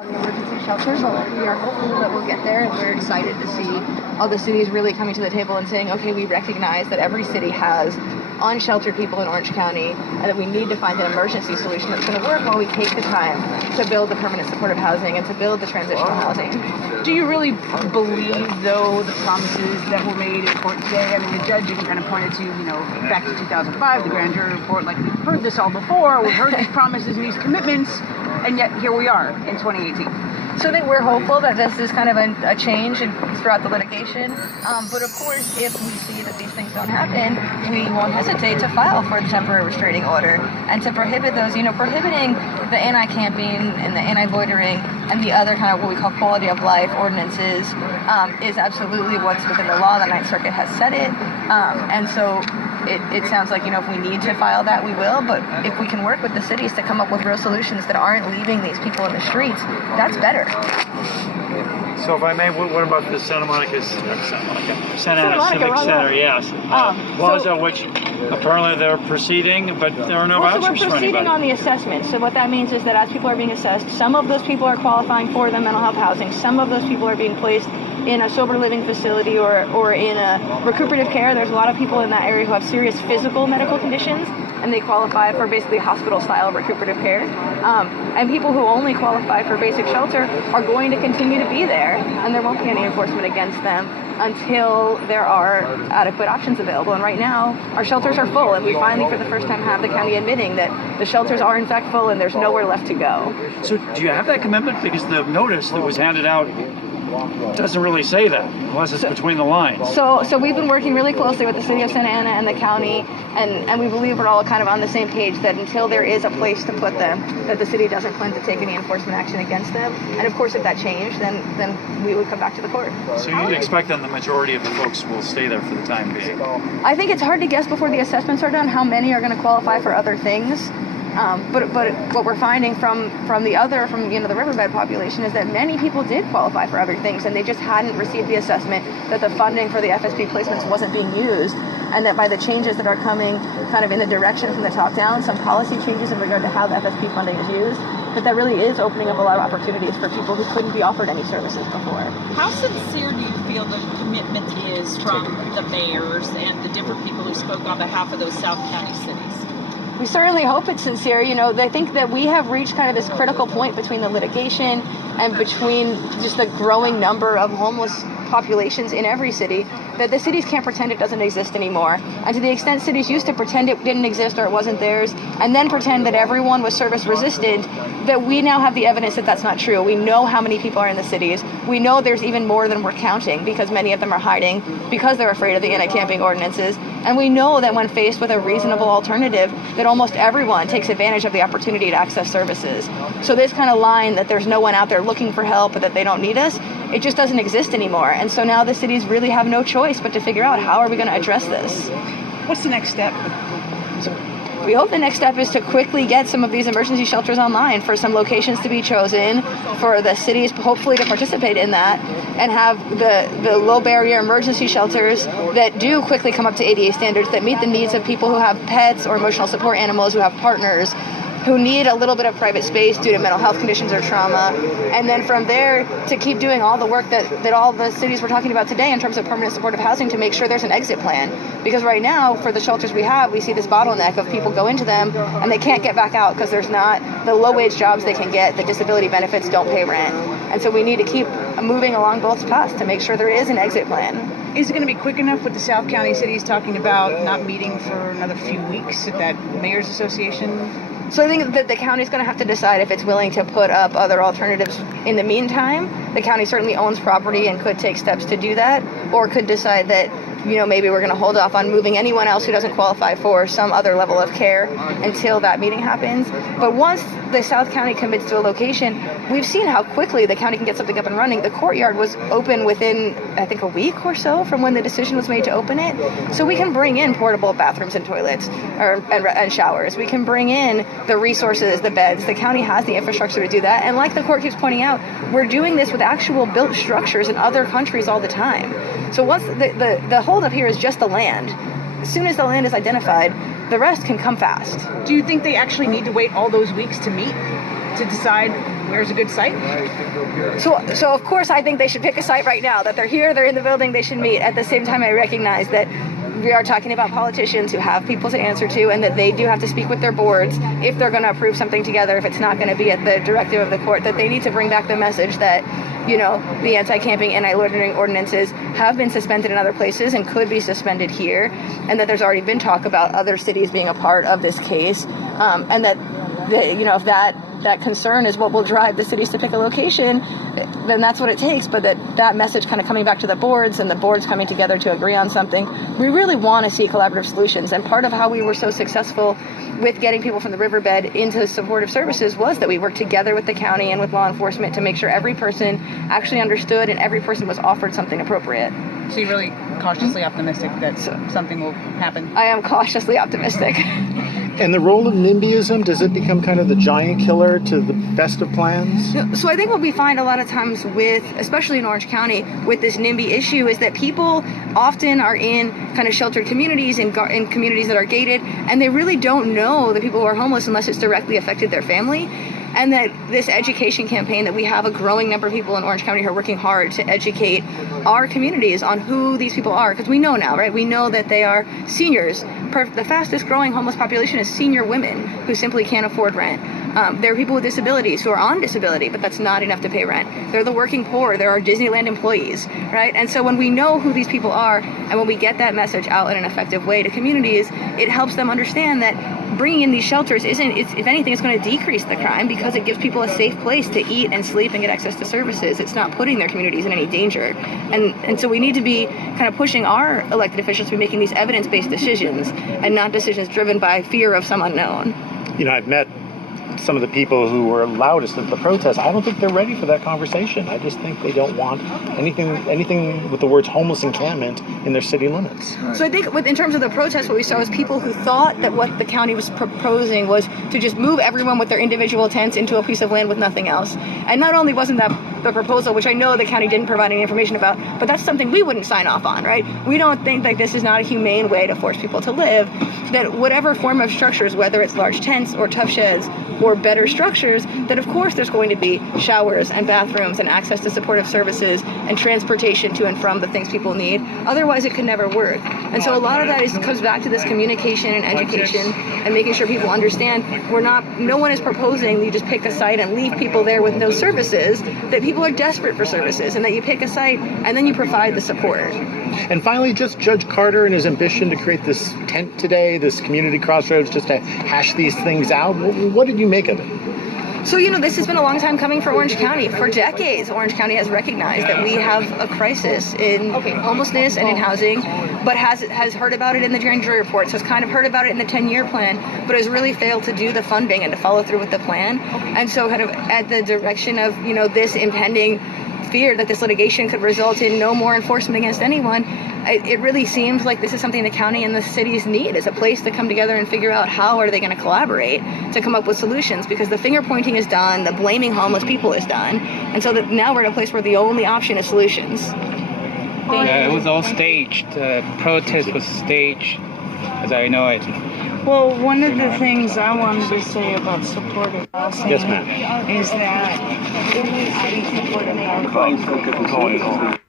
The emergency shelters, we are hopeful that we'll get there, and we're excited to see all the cities really coming to the table and saying, okay, we recognize that every city has unsheltered people in Orange County, and that we need to find an emergency solution that's going to work while we take the time to build the permanent supportive housing and to build the transitional housing. Do you really believe, though, the promises that were made in court today? I mean, the judge even kind of pointed to, back to 2005, the grand jury report, like, we've heard this all before, we've heard these promises and these commitments, and yet here we are in 2018. So I think we're hopeful that this is kind of a change throughout the litigation. But of course, if we see that these things don't happen, we won't hesitate to file for the temporary restraining order and to prohibit those, prohibiting the anti-camping and the anti-loitering and the other kind of what we call quality of life ordinances is absolutely what's within the law. The Ninth Circuit has said it. And so it sounds like, if we need to file that, we will. But if we can work with the cities to come up with real solutions that aren't leaving these people in the streets, that's better. So if I may, what about the Santa Ana Civic Center? Yes. Plaza, which apparently they're proceeding, but there are no vouchers for anybody. So we're proceeding on the assessment. So what that means is that as people are being assessed, some of those people are qualifying for the mental health housing. Some of those people are being placed in a sober living facility or in a recuperative care. There's a lot of people in that area who have serious physical medical conditions, and they qualify for basically hospital-style recuperative care. And people who only qualify for basic shelter are going to continue to be there, and there won't be any enforcement against them until there are adequate options available. And right now, our shelters are full, and we finally, for the first time, have the county admitting that the shelters are in fact full and there's nowhere left to go. So do you have that commitment? Because the notice that was handed out doesn't really say that, unless it's between the lines. So we've been working really closely with the city of Santa Ana and the county, and we believe we're all kind of on the same page that until there is a place to put them, that the city doesn't plan to take any enforcement action against them. And of course, if that changed, then we would come back to the court. So you'd expect then the majority of the folks will stay there for the time being? I think it's hard to guess before the assessments are done how many are going to qualify for other things. But what we're finding from the riverbed population is that many people did qualify for other things, and they just hadn't received the assessment that the funding for the FSP placements wasn't being used, and that by the changes that are coming kind of in the direction from the top down, some policy changes in regard to how the FSP funding is used, that really is opening up a lot of opportunities for people who couldn't be offered any services before. How sincere do you feel the commitment is from the mayors and the different people who spoke on behalf of those South County cities? We certainly hope it's sincere. They think that we have reached kind of this critical point between the litigation and between just the growing number of homeless populations in every city, that the cities can't pretend it doesn't exist anymore. And to the extent cities used to pretend it didn't exist or it wasn't theirs, and then pretend that everyone was service resistant, that we now have the evidence that that's not true. We know how many people are in the cities. We know there's even more than we're counting, because many of them are hiding because they're afraid of the anti-camping ordinances. And we know that when faced with a reasonable alternative, that almost everyone takes advantage of the opportunity to access services. So this kind of line that there's no one out there looking for help, but that they don't need us, it just doesn't exist anymore. And so now the cities really have no choice but to figure out, how are we going to address this? What's the next step? We hope the next step is to quickly get some of these emergency shelters online, for some locations to be chosen, for the cities hopefully to participate in that, and have the low barrier emergency shelters that do quickly come up to ADA standards, that meet the needs of people who have pets or emotional support animals, who have partners, who need a little bit of private space due to mental health conditions or trauma. And then from there to keep doing all the work that all the cities were talking about today in terms of permanent supportive housing, to make sure there's an exit plan. Because right now, for the shelters we have, we see this bottleneck of people go into them and they can't get back out because there's not the low wage jobs they can get, the disability benefits don't pay rent. And so we need to keep moving along both paths to make sure there is an exit plan. Is it going to be quick enough with the South County cities talking about not meeting for another few weeks at that mayor's association? So I think that the county's going to have to decide if it's willing to put up other alternatives in the meantime. The county certainly owns property and could take steps to do that, or could decide that, maybe we're going to hold off on moving anyone else who doesn't qualify for some other level of care until that meeting happens. But once the South County commits to a location, we've seen how quickly the county can get something up and running. The courtyard was open within, I think, a week or so from when the decision was made to open it. So we can bring in portable bathrooms and toilets and showers. We can bring in the resources, the beds. The county has the infrastructure to do that. And like the court keeps pointing out, we're doing this with actual built structures in other countries all the time. So once the holdup here is just the land. As soon as the land is identified, the rest can come fast. Do you think they actually need to wait all those weeks to meet? to decide where's a good site? So of course I think they should pick a site right now, that they're here, they're in the building, they should meet. At the same time, I recognize that we are talking about politicians who have people to answer to, and that they do have to speak with their boards if they're going to approve something together, if it's not going to be at the directive of the court, that they need to bring back the message that, you know, the anti-camping, anti-loitering ordinances have been suspended in other places and could be suspended here, and that there's already been talk about other cities being a part of this case, and that, you know, if that concern is what will drive the cities to pick a location, then that's what it takes. But that message kind of coming back to the boards, and the boards coming together to agree on something, we really want to see collaborative solutions. And part of how we were so successful with getting people from the riverbed into supportive services was that we worked together with the county and with law enforcement to make sure every person actually understood and every person was offered something appropriate. So you're really cautiously optimistic that something will happen? I am cautiously optimistic. And the role of NIMBYism, does it become kind of the giant killer to the best of plans? So I think what we find a lot of times with, especially in Orange County, with this NIMBY issue is that people often are in kind of sheltered communities and in communities that are gated, and they really don't know the people who are homeless unless it's directly affected their family. And that this education campaign, that we have a growing number of people in Orange County who are working hard to educate our communities on who these people are, because we know now, right? We know that they are seniors. The fastest growing homeless population is senior women who simply can't afford rent. There are people with disabilities who are on disability, but that's not enough to pay rent. They're the working poor. There are Disneyland employees, right? And so when we know who these people are, and when we get that message out in an effective way to communities, it helps them understand that bringing in these shelters if anything, it's going to decrease the crime, because it gives people a safe place to eat and sleep and get access to services. It's not putting their communities in any danger. And so we need to be kind of pushing our elected officials to be making these evidence-based decisions and not decisions driven by fear of some unknown. You know, I've met some of the people who were loudest at the protest. I don't think they're ready for that conversation. I just think they don't want anything with the words homeless encampment in their city limits. So I think in terms of the protest, what we saw was people who thought that what the county was proposing was to just move everyone with their individual tents into a piece of land with nothing else. And not only wasn't that the proposal, which I know the county didn't provide any information about, but that's something we wouldn't sign off on, right? We don't think that this is not a humane way to force people to live, that whatever form of structures, whether it's large tents or tough sheds or better structures, that of course there's going to be showers and bathrooms and access to supportive services and transportation to and from the things people need. Otherwise it could never work. And so a lot of that comes back to this communication and education and making sure people understand no one is proposing you just pick a site and leave people there with no services, that people are desperate for services, and that you pick a site and then you provide the support. And finally, just Judge Carter and his ambition to create this tent today, this community crossroads, just to hash these things out. What did you make of it? So, you know, this has been a long time coming for Orange County. For decades, Orange County has recognized that we have a crisis in homelessness and in housing, but has heard about it in the grand jury reports, has kind of heard about it in the 10-year plan, but has really failed to do the funding and to follow through with the plan. And so kind of at the direction of, you know, this impending fear that this litigation could result in no more enforcement against anyone, it really seems like this is something the county and the cities need, is a place to come together and figure out how are they going to collaborate to come up with solutions, because the finger pointing is done, the blaming homeless people is done, and so that now we're in a place where the only option is solutions. It was all staged. The protest was staged, as I know it. Well, one of the things I wanted to say about supportive housing Yes, ma'am. is that it needs to be supportive housing.